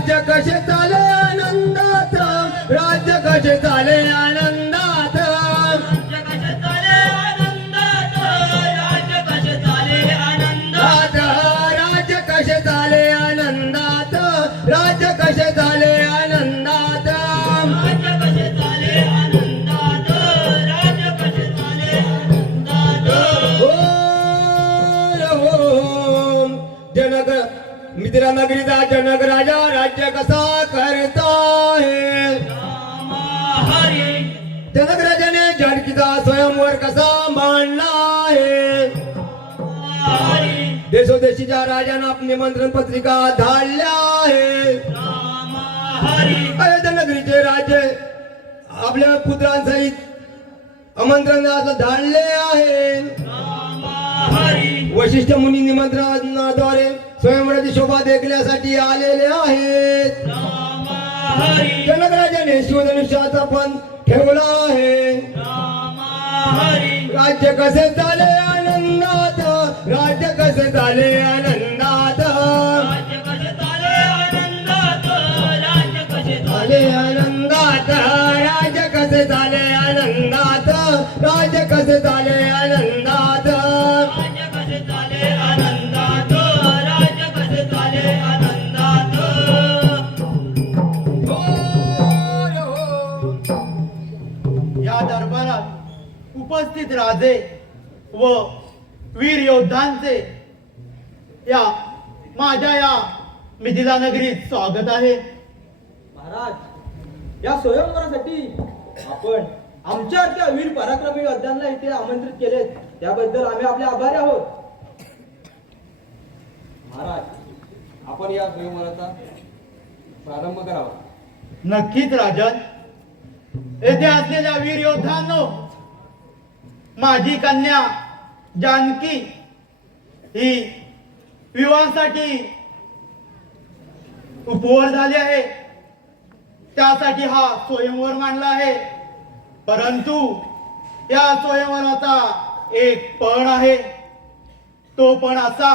राज्य कसे चाले आनंदात राज्य कसे चाले मिथिला नगरीचा जनक राजा राज्य कसा करता है? जनक राजाने जानकीचा स्वयंवर कसा मांडला आहे हरी। देशोदेशीच्या राजांना निमंत्रण पत्रिका धाडल्या आहे रामा हरी। अयोध्या नगरीचे राजे आपल्या पुत्रांसहित आमंत्रण धाडले आहे वशिष्ठ मुनी निमंत्रणाद्वारे स्वयंवराची शोभा देखण्यासाठी आलेले आहेत. जनकराजाने शिवधनुष्याचा पण ठेवला आहे. राज्य कसे चाले आनंदात? राज्य कसे चाले आनंदात? राज्य आनंदात. राज्य कसे चाले आनंदात? राज्य कसे उपस्थित राजे व वीर योद्धांचे या माझ्या या मिथिला नगरीत स्वागत आहे. महाराज या स्वयंवरासाठी आपण आमच्यासारख्या वीर पराक्रमी योद्ध्यांना इथे आमंत्रित केले त्याबद्दल आम्ही आपले आभारी आहोत. महाराज आपण या स्वयंवराचा प्रारंभ करावा. नक्कीच राजन. येथे असलेल्या वीर योद्धांनो माझी कन्या जानकी ही विवाहासाठी उपवर झाली आहे. त्यासाठी हा स्वयंवर मांडला आहे. परंतु या स्वयंवराचा एक पण आहे. तो पण असा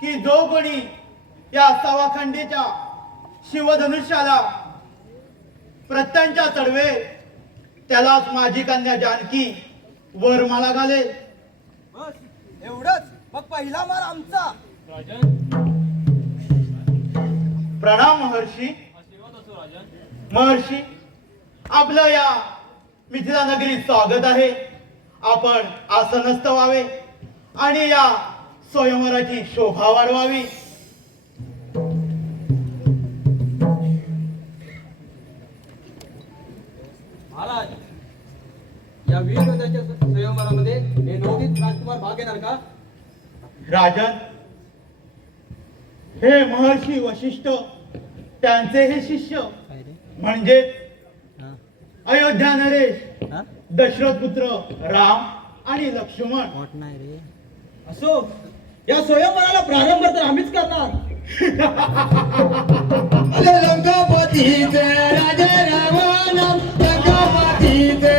की जो कोणी या सवाखंडीच्या शिवधनुष्याला प्रत्यंच्या चढवे त्यालाच माझी कन्या जानकी वरमाला घालेल एवढंच. मग पहिला मार आमचा. प्रणाम महर्षी. महर्षी आपलं या मिथिला नगरीत स्वागत आहे. आपण आसनस्थ व्हावे आणि या स्वयंवराची शोभा वाढवावी. महाराज या वीर हे नवोदित राजकुमार भाग घेणार का? राजन हे महर्षी वशिष्ठ त्यांचे हे शिष्य म्हणजे अयोध्या नरेश दशरथ पुत्र राम आणि लक्ष्मण. असो या स्वयंवराला प्रारंभ तर आम्हीच करणार. लंकापतीचे राजे रावण लंकापतीचे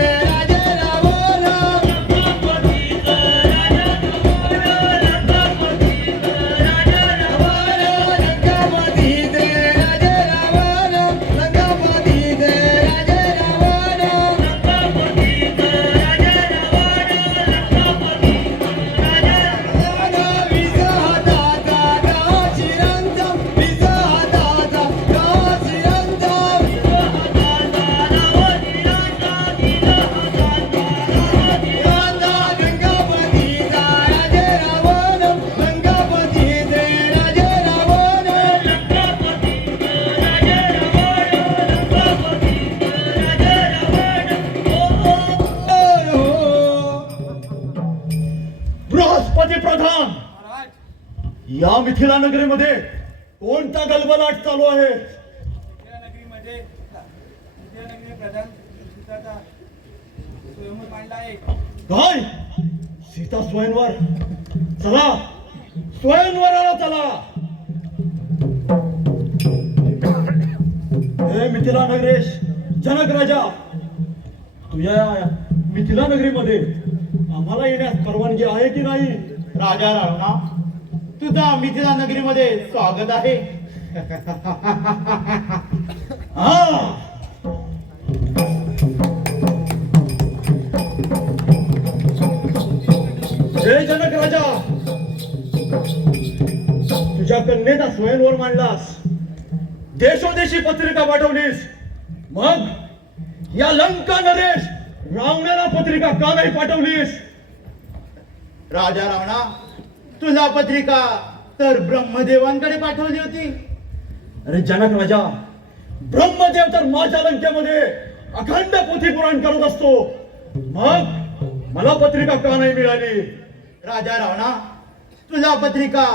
मिथिला नगरीमध्ये कोणता गलबलाट चालू आहे? नगरीमध्ये स्वयंवर काय सीता स्वयंवर. चला. स्वयंवराला चला. हे मिथिला नगरेश जनक राजा. तुझ्या या मिथिला नगरीमध्ये आम्हाला येण्यास परवानगी आहे की नाही? राजा रावणा तुझा मिथिला नगरीमध्ये स्वागत आहे. जय जनक राजा. तुझ्या कन्येचा स्वयंवर मांडलास. देशोदेशी पत्रिका पाठवलीस. मग या लंका नरेश रावणाला पत्रिका का नाही पाठवलीस? राजा रावणा तुला पत्रिका तर ब्रह्मदेवांकडे पाठवली होती. अरे जनक राजा ब्रह्मदेव तर माझ्या लंकेमध्ये अखंड पोथी पुराण करत असतो. मग मला पत्रिका का नाही मिळाली? राजा रावणा तुला पत्रिका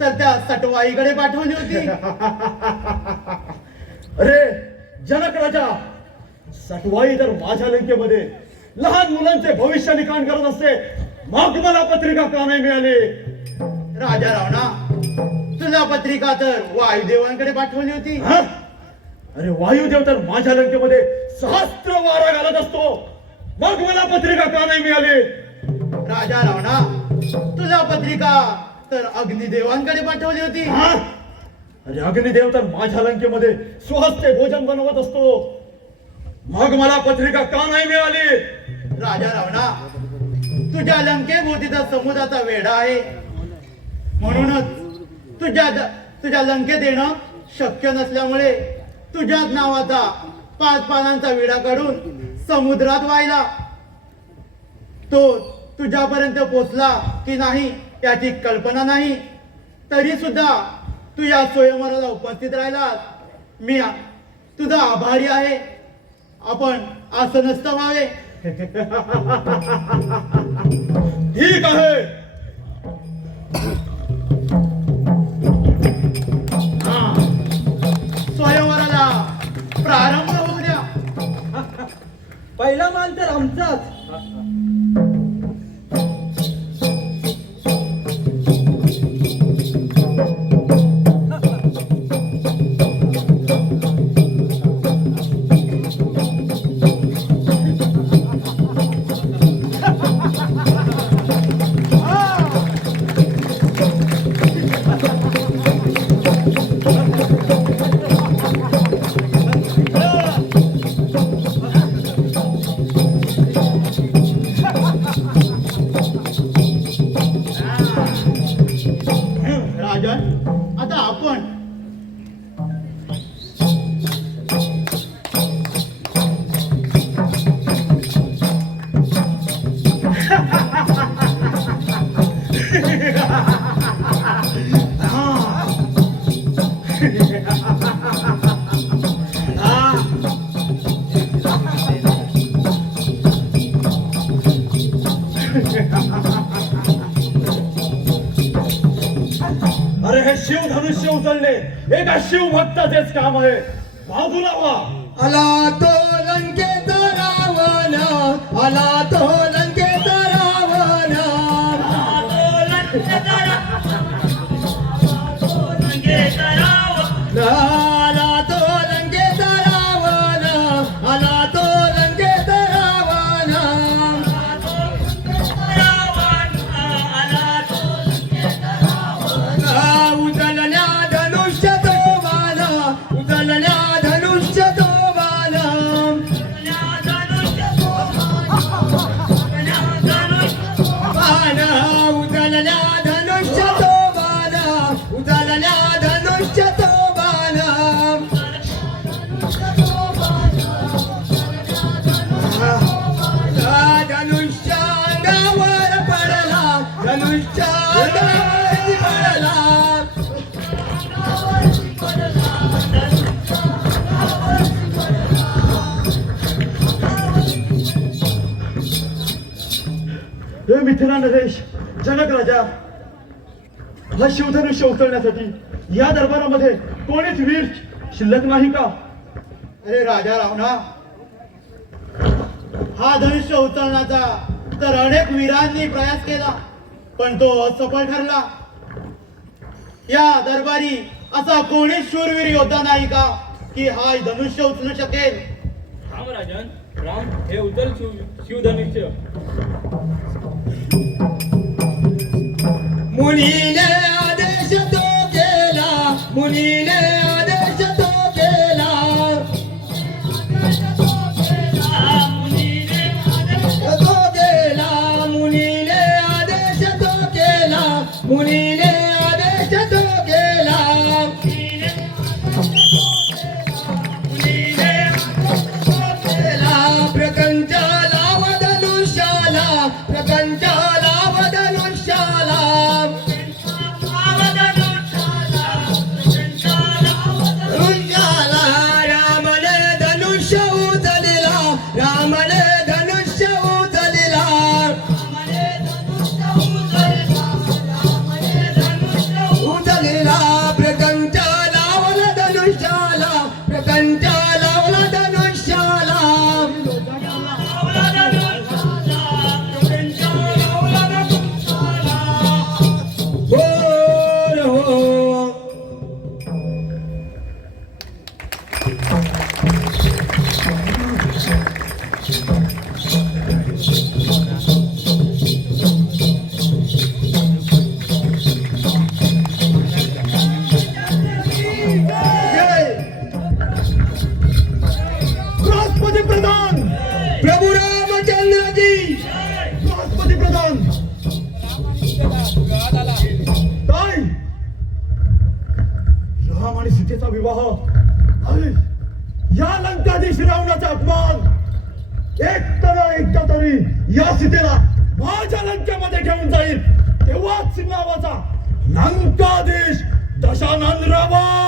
तर त्या सटवाईकडे पाठवली होती. अरे जनक राजा सटवाई तर माझ्या लंकेमध्ये लहान मुलांचे भविष्य लिखाण करत असते. मग मला पत्रिका का नाही मिळाली. राजा रावणा तुला पत्रिका तर वायुदेवांकडे पाठवली होती. अरे वायुदेव तर माझ्या लंकेमध्ये सहस्त्र वारा घालत असतो. मग मला पत्रिका का नाही मिळाली. राजा रावणा तुला पत्रिका तर अग्निदेवांकडे पाठवली होती. अरे अग्निदेव तर माझ्या लंकेमध्ये स्वहस्ते भोजन बनवत असतो. मग मला पत्रिका का नाही मिळाली. राजा रावणा तुझ्या लंकेभोवतीचा समुद्राचा वेढा आहे. म्हणूनच तुझ्या तुझ्या लंकेत येणं शक्य नसल्यामुळे तुझ्याच नावाचा पाच पानांचा विडा काढून समुद्रात वाहिला. तो तुझ्यापर्यंत पोचला की नाही याची कल्पना नाही. तरी सुद्धा तू या स्वयंवराला उपस्थित राहिलास. मी तुझा आभारी आहे. आपण असं नसतं व्हावे. ठीक आहे. हा. स्वयंवराला प्रारंभ होऊ द्या. पहिला माल तर आमचाच. एका शिवभक्ताचेच काम आहे बाजूला वा. आला तो लंकेत रावण. आला तो लंकेत रावण. आला तो हे मिथिला नरेश जनक राजा हा शिवधनुष्य उचलण्यासाठी या दरबारामध्ये कोणीच वीर शिल्लक नाही का? अरे राजा रावणा हा धनुष्य उचलण्याचा तर अनेक वीरांनी प्रयास केला पण तो असफल ठरला. या दरबारी असा कोणीच शूरवीर योद्धा नाही का की हा धनुष्य उचलू शकेल? राम राजन राम हे उचल शिवधनुष्य. Muni cantar. लंकेचा विवाह. या लंकाधीश रावणाचा अपमान. एक तर एकदा तरी या सीतेला माझ्या लंकेमध्ये ठेवून जाईल. तेव्हाच सिंहावाचा लंकाधीश दशानंद रावा